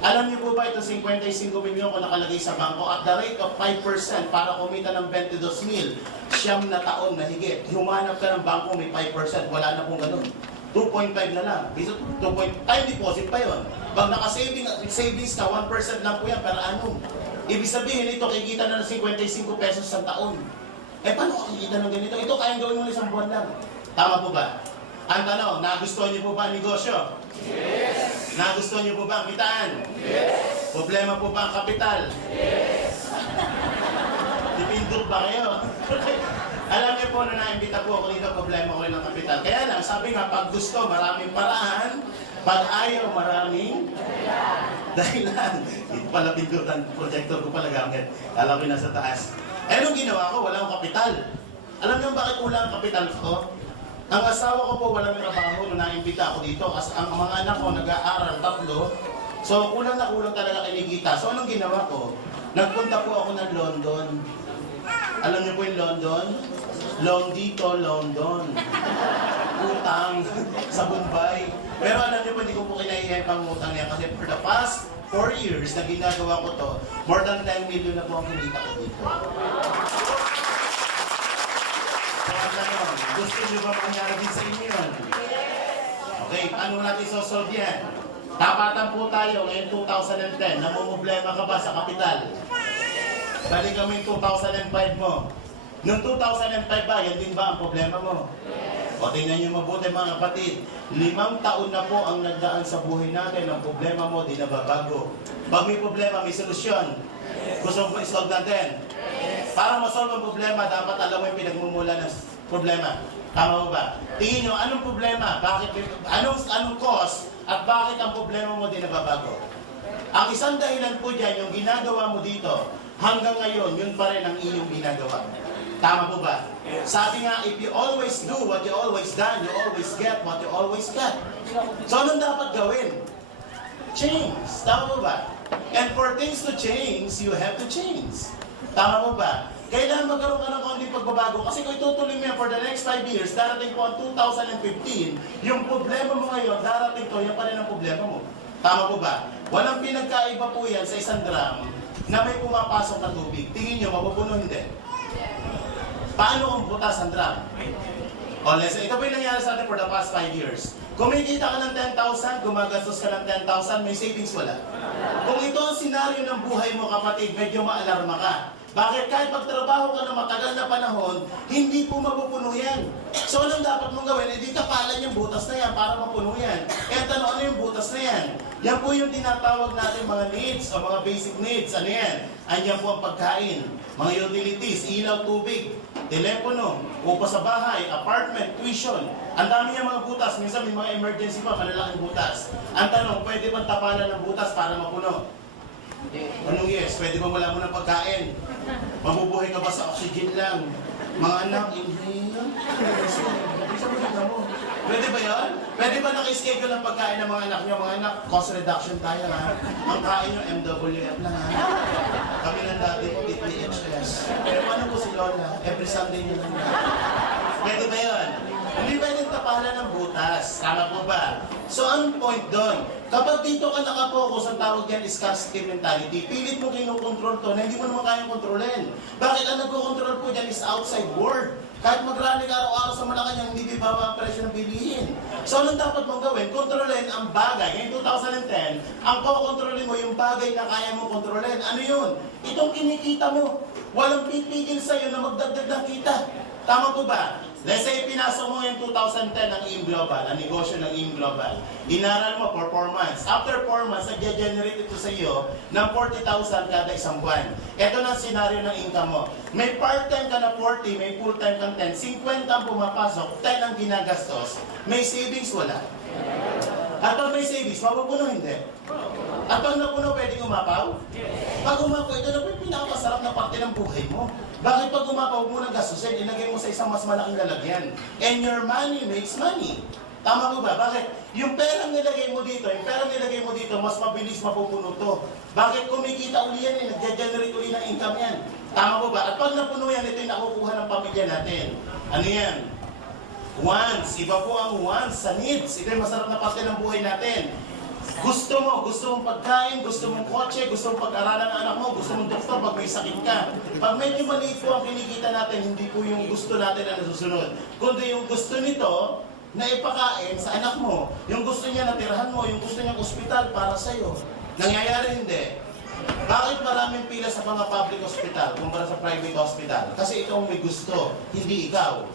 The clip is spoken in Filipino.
Alam niyo po ba ito 55 milyon kung nakalagay sa bangko at the rate of 5% para kumita ng 22,000, siyam na taon na higit. Humanap ka ng bangko may 5%, wala na pong ganun. 2.5 na lang. 2. Time deposit pa yon. Pag naka-savings ka, 1% lang po yan per annum. Ibig sabihin ito, kikita na ng 55 pesos sa taon. Eh paano kikita ng ganito? Ito kayang gawin mo na isang buwan lang. Tama po ba? Ang tanong, nagustuhan niyo po ba ang negosyo? Yes! Nagustuhan niyo po ba ang kitaan? Yes! Problema po ba ang kapital? Yes! Dipindot ba kayo? Alam niyo po na naimbita po ako dito, problema ko rin ng kapital. Kaya lang, sabi nga, pag gusto, maraming paraan. Pag ayaw, maraming dahilan. Ito pala pindutan, projector ko pala gamit. Alam ko nasa taas. Eh, nung ginawa ko, walang kapital. Alam niyo bakit walang kapital ko? Ang asawa ko po walang trabaho nung naimbita ako dito kasi ang mga anak ko nag-aaral 3. So kulang na kulang talaga kinikita. So anong ginawa ko? Nagpunta po ako ng London. Alam niyo po yung London? Loan dito, London. Utang sa Bombay. Pero alam niyo po, hindi ko po kinaihiyan pang utang niya kasi for the past 4 years na ginagawa ko to, more than 10 million na po ang kinita ko dito. Gusto nyo ba mangyari din sa inyo yun? Okay, paano natin sosolve yan? Tapatan po tayo ngayon 2010. Namumblema ka ba sa kapital? Balik kami yung 2005 mo. Noong 2005 ba, yan din ba ang problema mo? O tingnan nyo mabuti mga kapatid. 5 taon na po ang nagdaan sa buhay natin. Ang problema mo, di nababago. Pag may problema, may solusyon. Gusto mo isolve natin? Para masolve ang problema, dapat alam mo yung pinagmumula ng problema. Tama mo ba? Tingin nyo, anong problema? Bakit, anong cause? At bakit ang problema mo din nababago? Ang isang dahilan po dyan, yung ginagawa mo dito, hanggang ngayon, yun pa rin ang iyong ginagawa. Tama po ba? Sabi nga, if you always do what you always done, you always get what you always get. So, anong dapat gawin? Change. Tama po ba? And for things to change, you have to change. Tama mo ba? Kailangan magkaroon ka ng konting pagbabago kasi kung itutuloy mo yan for the next 5 years, darating po ang 2015, yung problema mo ngayon, darating to, yan pa rin ang problema mo. Tama po ba? Walang pinagkaiba po yan sa isang drum na may pumapasok na tubig. Tingin nyo, mapupuno hindi? Paano ang butas ang drum? O, listen, ito po yung nangyari sa atin for the past 5 years. Kumikita ka ng 10,000, gumagastos ka ng 10,000, may savings wala. Kung ito ang senaryo ng buhay mo, kapatid, medyo maalarma ka. Bakit? Kahit pagtrabaho ka ng matagal na panahon, hindi po mapupuno yan. So, anong dapat mong gawin? Hindi kapalan yung butas na yan para mapuno yan. Kaya tanong, ano yung butas na yan? Yan po yung tinatawag natin mga needs o mga basic needs. Ano yan? Anyan po ang pagkain, mga utilities, ilaw, tubig, telepono, upa sa bahay, apartment, tuition. Ang dami yung mga butas. Minsan may mga emergency pa, malalaking butas. Ang tanong, pwede bang tapalan ng butas para mapuno? Anong yes? Pwede ba wala mo ng pagkain? Mabubuhay ka ba sa oxygen lang? Mga anak, inhale. Pwede ba yan? Pwede ba naka-schedule ang pagkain ng mga anak nyo? Mga anak, cost reduction tayo ha. Ang kain nyo, MWF lang ha. Kami lang dati po, PPHS. Pero ano po si Lola? Every Sunday nyo lang yan. Pwede ba yan? Hindi pwedeng tapalan ng butas. Tama po ba? So, ang point doon, kapag dito ka nakapokus, ang tawag yan is scarcity mentality. Pilit mo kinukontrol to na hindi mo naman kayang kontrolin. Bakit ang nagkocontrol po dyan is outside world? Kahit magrani ka araw-araw sa Malacanang, hindi bibaba ang presyo ng bilihin. So, anong dapat mong gawin? Kontrolin ang bagay. Ngayon 2010, ang kukontrolin mo yung bagay na kaya mong kontrolin. Ano yun? Itong kinikita mo. Walang pipigil sa'yo na magdagdag ng kita. Tama po ba? Let's say, pinasok mo yung 2010 ng IM Global, ang negosyo ng IM Global. Inaral mo for 4 months. After 4 months, nag-generate ito sa iyo ng 40,000 kada isang buwan. Ito na ang senaryo ng income mo. May part-time ka na 40, may full-time kang 10. 50 ang pumapasok, 10 ang ginagastos. May savings, wala. At pag may savings, mapupuno hindi. At pag napuno, pwedeng umapaw? Pag umapaw, ito na po yung pinakamasarap na parte ng buhay mo. Bakit pag umapaw mo ng gastusin, ilagay mo sa isang mas malaking lalagyan? And your money makes money. Tama mo ba? Bakit? Yung perang nilagay mo dito, mas mabilis mapupuno to. Bakit kumikita uli yan eh? Nag-generate uli ng income yan. Tama mo ba? At pag napuno yan, ito yung nakukuha ng pamilya natin. Ano yan? Wants. Iba po ang wants sa needs. Ito yung masarap na parte ng buhay natin. Gusto mong pagkain, gusto mong kotse, gusto mong pag-aralan ng anak mo, gusto mong doktor pag may sakit ka. Pag medyo maliit po ang kinikita natin, hindi po yung gusto natin na nasusunod. Kundi yung gusto nito, na ipakain sa anak mo. Yung gusto niya na tirahan mo, yung gusto niya ospital para sa'yo. Nangyayari hindi. Bakit maraming pila sa mga public hospital kumpara sa private hospital? Kasi ikaw may gusto, hindi ikaw.